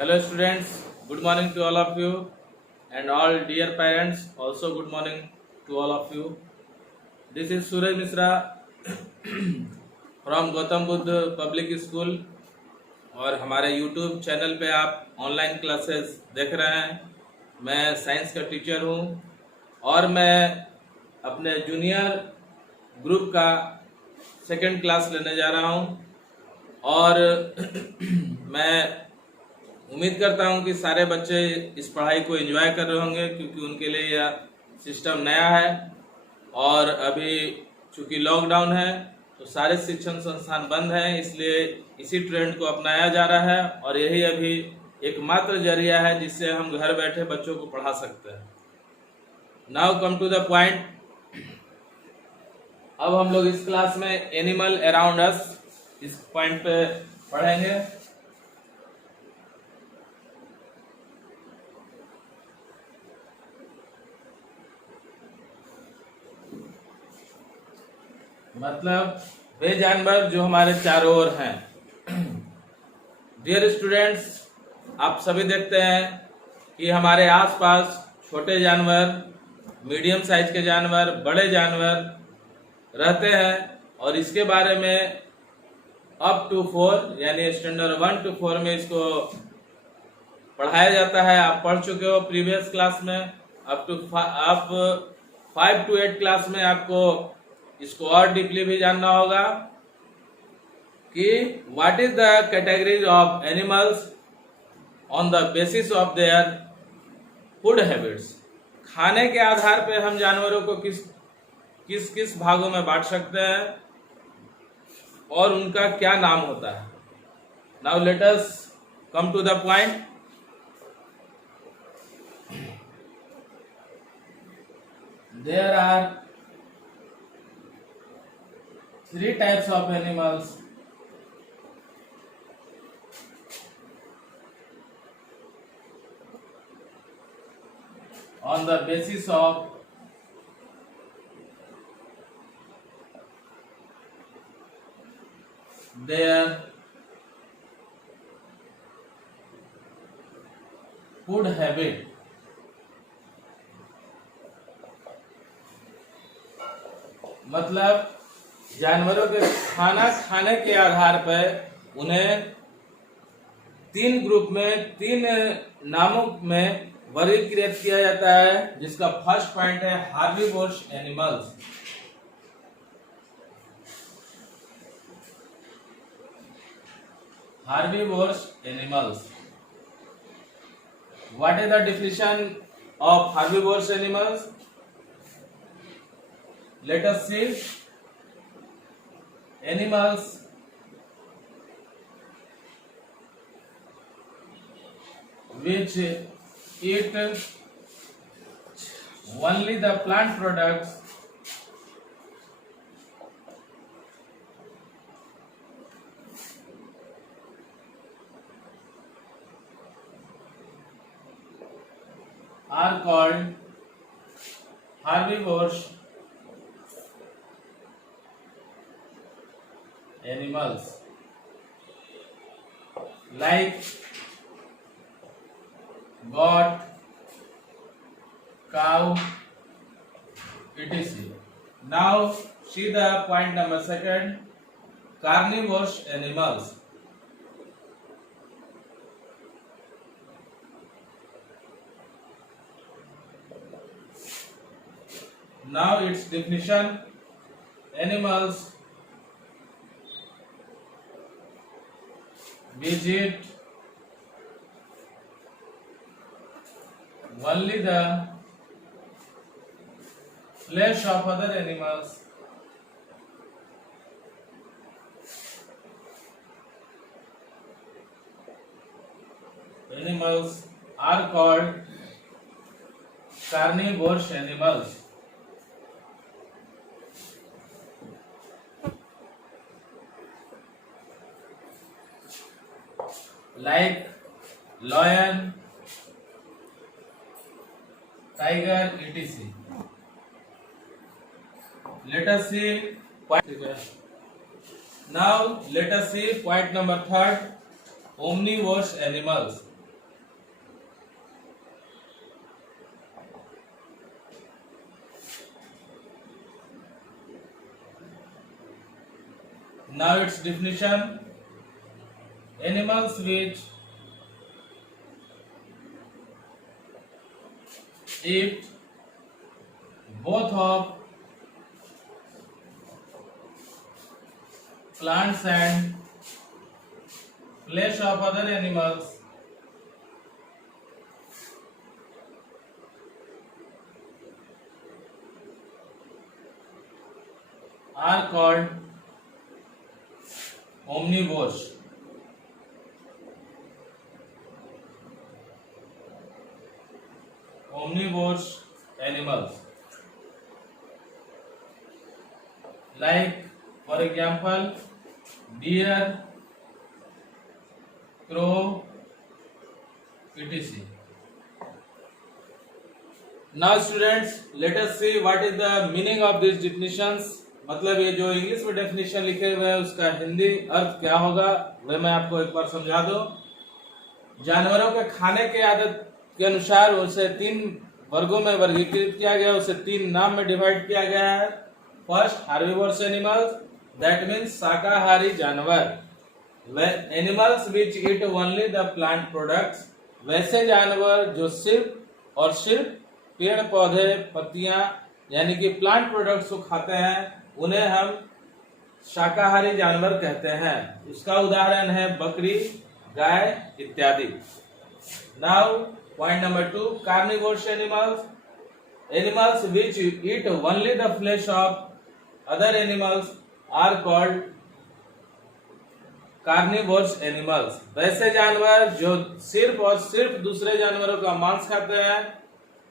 Hello students, good morning to all of you and all dear parents also good morning to all of you. This is Suraj Misra from Gautam Buddha Public School और हमारे YouTube channel पे आप online classes देख रहे हैं। मैं science का teacher हूँ और मैं अपने जूनियर ग्रुप का सेकंड क्लास लेने जा रहा हूँ और मैं उम्मीद करता हूं कि सारे बच्चे इस पढ़ाई को एंजॉय कर रहे होंगे क्योंकि उनके लिए यह सिस्टम नया है और अभी चूंकि लॉकडाउन है तो सारे शिक्षण संस्थान बंद हैं, इसलिए इसी ट्रेंड को अपनाया जा रहा है और यही अभी एकमात्र जरिया है जिससे हम घर बैठे बच्चों को पढ़ा सकते हैं। Now come to the point. अब हम लोग इस क्लास में एनिमल अराउंड अस इस पॉइंट पे पढ़ेंगे। मतलब वे जानवर जो हमारे चारों ओर हैं। डियर स्टूडेंट्स, आप सभी देखते हैं कि हमारे आसपास छोटे जानवर, मीडियम साइज के जानवर, बड़े जानवर रहते हैं और इसके बारे में अप टू 4 यानी स्टैंडर्ड 1 to 4 में इसको पढ़ाया जाता है। आप पढ़ चुके हो प्रीवियस क्लास में। अप 5 to 8 क्लास में आपको इसको और डीपली भी जानना होगा कि what is the categories of animals on the basis of their food habits. खाने के आधार पर हम जानवरों को किस किस भागों में बांट सकते हैं और उनका क्या नाम होता है। Now let us come to the point. There are 3 types of animals on the basis of their food habit। मतलब जानवरों के खाना खाने के आधार पर उन्हें 3 ग्रुप में 3 नामों में वर्गीकृत किया जाता है, जिसका फर्स्ट पॉइंट है herbivorous animals. Herbivorous animals. What is the definition of herbivorous animals? Let us see. Animals which eat only the plant products are called herbivores animals, like goat, cow, etc. Now see the point number 2, carnivorous animals। Now its definition: animals which eat only the flesh of other animals are called carnivorous animals। Like lion, tiger, etc. Let us see point. Now let us see point number 3, omnivorous animals। Now its definition: animals which eat both of plants and flesh of other animals are called omnivores. Omnivores animals, like for example deer, crow, etc. Now students, let us see what is the meaning of these definitions. मतलब ये जो English में definition लिखे हुए हैं उसका हिंदी अर्थ क्या होगा वह मैं आपको एक बार समझा दूं। जानवरों के खाने के आदत के अनुसार उसे 3 वर्गों में वर्गीकृत किया गया, उसे 3 नाम में डिवाइड किया गया है। फर्स्ट, हार्बिवोरस एनिमल्स, दैट मीन्स शाकाहारी जानवर। Animals which eat only the plant products, वैसे जानवर जो सिर्फ और सिर्फ पेड़ पौधे पत्तियां यानी कि प्लांट प्रोडक्ट्स को खाते हैं उन्हें हम शाकाहारी जानवर कहते हैं। इसका उदाहरण है बकरी, गाय इत्यादि। Now point number 2, carnivorous animals, animals which eat only the flesh of other animals are called carnivorous animals. वैसे जानवर जो सिर्फ और सिर्फ दूसरे जानवरों का मांस खाते हैं,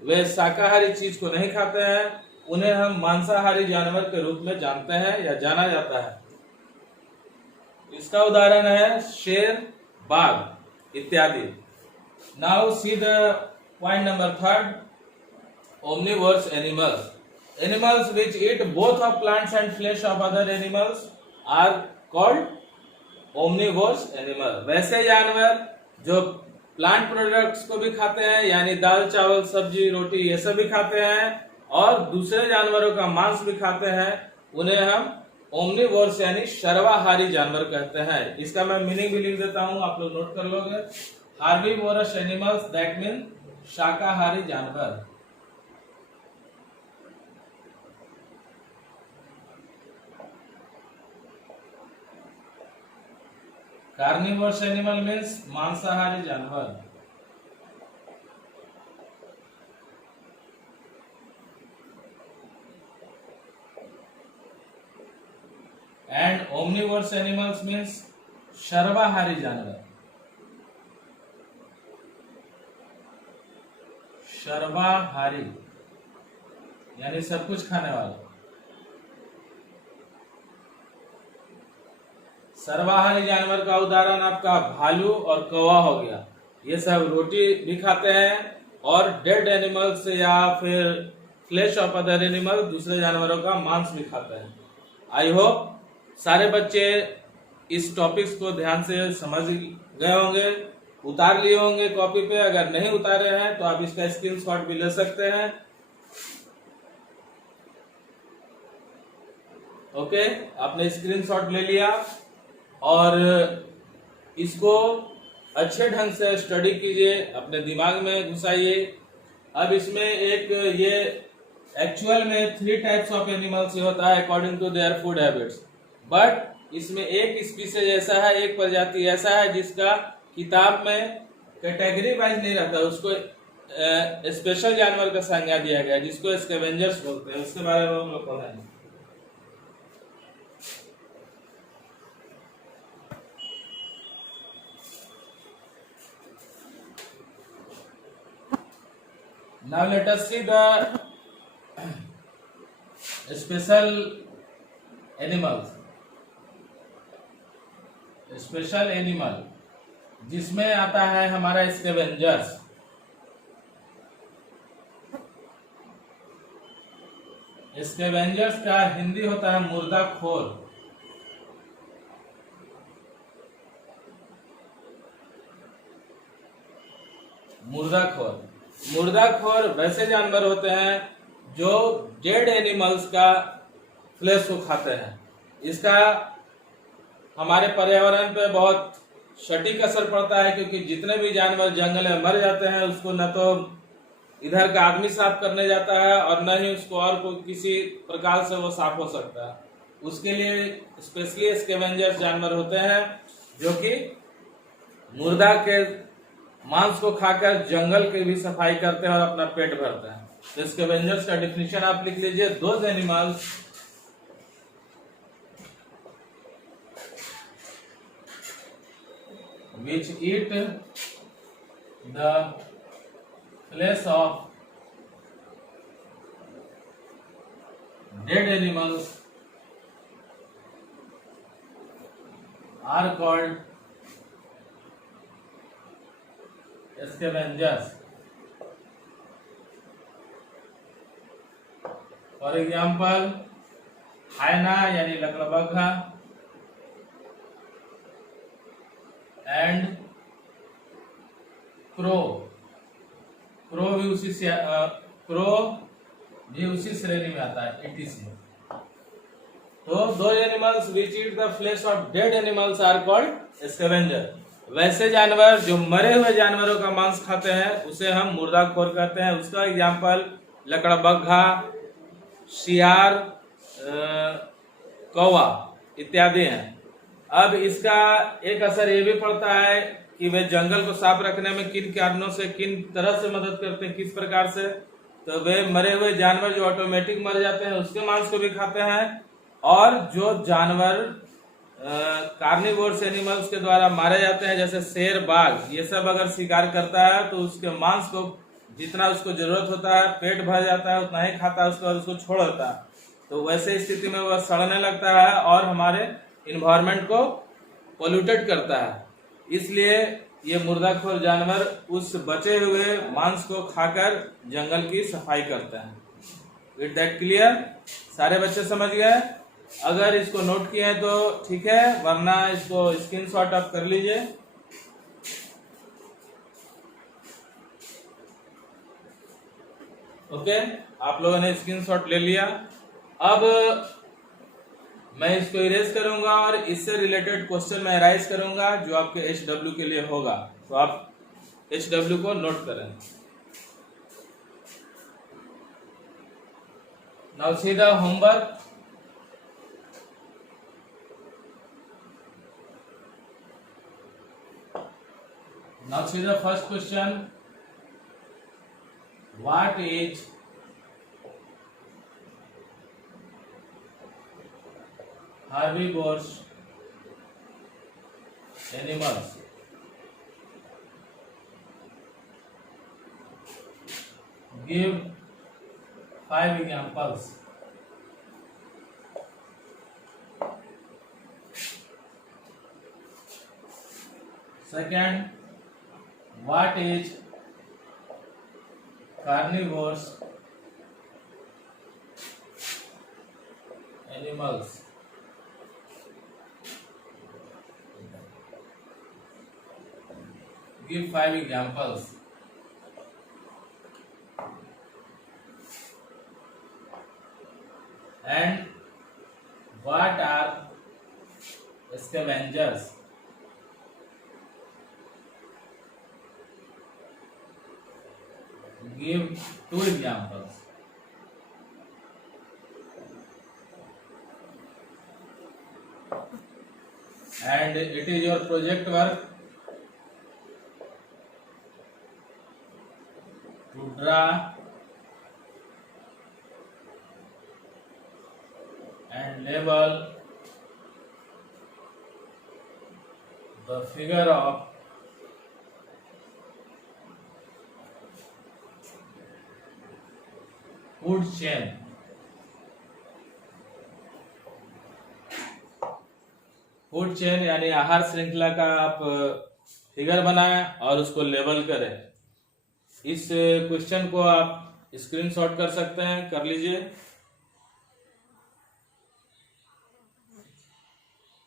वे शाकाहारी चीज को नहीं खाते हैं, उन्हें हम मांसाहारी जानवर के रूप में जानते हैं या जाना जाता है। इसका उदाहरण है शेर, बाघ इत्यादि। Now see the point number 3, omnivorous animals, animals which eat both of plants and flesh of other animals are called omnivorous animal। वैसे जानवर जो प्लांट प्रोडक्ट्स को भी खाते हैं यानी दाल चावल सब्जी रोटी ये सब भी खाते हैं और दूसरे जानवरों का मांस भी खाते हैं, उन्हें हम ओमनिवोरस यानी सर्वाहारी जानवर कहते हैं। इसका मैं मीनिंग भी लिख देता हूं, आप लोग नोट कर लोगे। हार्बिवोरस एनिमल्स, दैट मीन शाकाहारी जानवर। कार्निवोरस एनिमल मीन्स मांसाहारी जानवर। एंड ओमनिवोरस एनिमल्स मीन्स सर्वाहारी जानवर। सर्वाहारी यानी सब कुछ खाने वाला। सर्वाहारी जानवर का उदाहरण आपका भालू और कौवा हो गया। ये सब रोटी भी खाते हैं और डेड एनिमल्स या फिर फ्लेश ऑफ अदर एनिमल दूसरे जानवरों का मांस भी खाते हैं। आई होप सारे बच्चे इस टॉपिक्स को ध्यान से समझ गए होंगे, उतार लिए होंगे कॉपी पे। अगर नहीं उतारे हैं तो आप इसका स्क्रीनशॉट भी ले सकते हैं। ओके, आपने स्क्रीनशॉट ले लिया और इसको अच्छे ढंग से स्टडी कीजिए, अपने दिमाग में घुसाइए। अब इसमें एक ये एक्चुअल में 3 टाइप्स ऑफ एनिमल्स होता है according to their food habits, but इसमें एक स्पीसीज ऐसा है, एक प्रजाति ऐसा है जिसका किताब में कैटेगरी वाइज नहीं रहता, उसको स्पेशल जानवर का संज्ञा दिया गया जिसको स्कैवेंजर्स बोलते हैं। उसके बारे में हम लोग पढ़ेंगे। Now let us see the special animals। Special animal जिसमें आता है हमारा स्कैवेंजर्स। स्कैवेंजर्स का हिंदी होता है मुर्दाखोर। मुर्दाखोर वैसे जानवर होते हैं जो डेड एनिमल्स का फ्लेश को खाते हैं। इसका हमारे पर्यावरण पे बहुत सटीक असर पड़ता है, क्योंकि जितने भी जानवर जंगल में मर जाते हैं उसको न तो इधर का आदमी साफ करने जाता है और न ही उसको और कोई किसी प्रकार से वो साफ हो सकता है। उसके लिए स्पेशली स्कैवेंजर्स जानवर होते हैं जो कि मुर्दा के मांस को खाकर जंगल की भी सफाई करते हैं और अपना पेट भरते हैं। तो स्कैवेंजर्स का डिफिनीशन आप लिख लीजिए, those animals which eat the flesh of dead animals are called scavengers. For example, hyena यानी लकड़बग्घा एंड क्रो भी उसी श्रेणी में आता है, etc. तो those animals which eat the flesh of dead animals are called scavenger. वैसे जानवर जो मरे हुए जानवरों का मांस खाते हैं उसे हम मुर्दाखोर कहते हैं। उसका एग्जाम्पल लकड़बग्घा, शियार, कौवा इत्यादि हैं। अब इसका एक असर ये भी पड़ता है कि वे जंगल को साफ रखने में किन कारणों से, किन तरह से मदद करते हैं, किस प्रकार से। तो वे मरे हुए जानवर जो ऑटोमेटिक मर जाते हैं उसके मांस को भी खाते हैं, और जो जानवर कार्निवोर्स एनिमल्स के द्वारा मारे जाते हैं जैसे शेर, बाघ, ये सब अगर शिकार करता है तो उसके मांस को जितना उसको जरूरत होता है, पेट भर जाता है, उतना ही खाता है, उसके बाद उसको छोड़ देता है। तो वैसे स्थिति में वह सड़ने लगता है और हमारे इन्वायरमेंट को पोल्यूटेड करता है। इसलिए ये मुर्दाखोर जानवर उस बचे हुए मांस को खाकर जंगल की सफाई करते हैं। With that clear? सारे बच्चे समझ गए? अगर इसको नोट किए हैं तो ठीक है, वरना इसको स्क्रीनशॉट आप कर लीजिए। ओके, आप लोगों ने स्क्रीनशॉट ले लिया। अब मैं इसको इरेज करूंगा और इससे रिलेटेड क्वेश्चन मैं राइज करूंगा जो आपके HW के लिए होगा। तो आप HW को नोट करें। Now see the homework. Now see the first question. What is herbivores animals? Give 5 examples. Second, what is carnivores animals? Give 5 examples. And what are scavengers? Give 2 examples. And it is your project work to draw and label the figure of food chain. Food chain यानी आहार श्रृंखला का आप figure बनाएं और उसको label करें। इस क्वेश्चन को आप स्क्रीनशॉट कर सकते हैं, कर लीजिए।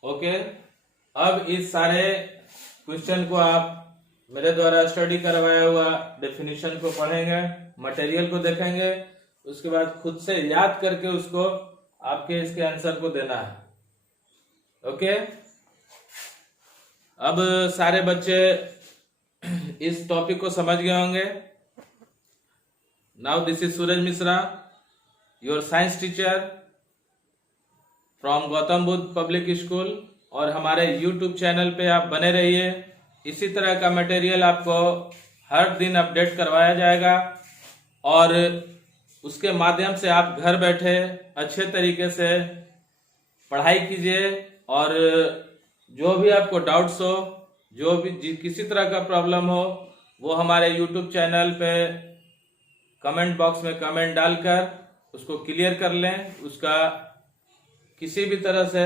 ओके, अब इस सारे क्वेश्चन को आप मेरे द्वारा स्टडी करवाया हुआ डेफिनेशन को पढ़ेंगे, मटेरियल को देखेंगे, उसके बाद खुद से याद करके उसको आपके इसके आंसर को देना है। ओके, अब सारे बच्चे इस टॉपिक को समझ गए होंगे। Now this is Suraj Mishra, your science teacher from Gautam Buddha public school. और हमारे YouTube चैनल पे आप बने रहिए। इसी तरह का मटेरियल आपको हर दिन अपडेट करवाया जाएगा और उसके माध्यम से आप घर बैठे अच्छे तरीके से पढ़ाई कीजिए। और जो भी आपको डाउट्स हो, जो भी किसी तरह का प्रॉब्लम हो, वो हमारे YouTube चैनल पे कमेंट बॉक्स में कमेंट डालकर उसको क्लियर कर लें। उसका किसी भी तरह से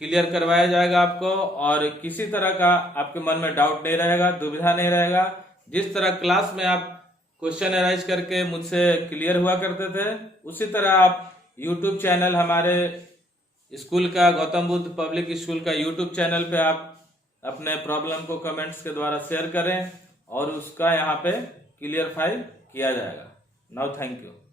क्लियर करवाया जाएगा आपको, और किसी तरह का आपके मन में डाउट नहीं रहेगा, दुविधा नहीं रहेगा। जिस तरह क्लास में आप क्वेश्चन अराइज करके मुझसे क्लियर हुआ करते थे, उसी तरह आप YouTube चैनल हमारे स्कूल का, गौतम बुद्ध पब्लिक स्कूल का YouTube चैनल पे आप अपने प्रॉब्लम को कमेंट्स के द्वारा शेयर करें और उसका यहाँ पे क्लियरफाई किया जाएगा। Now thank you.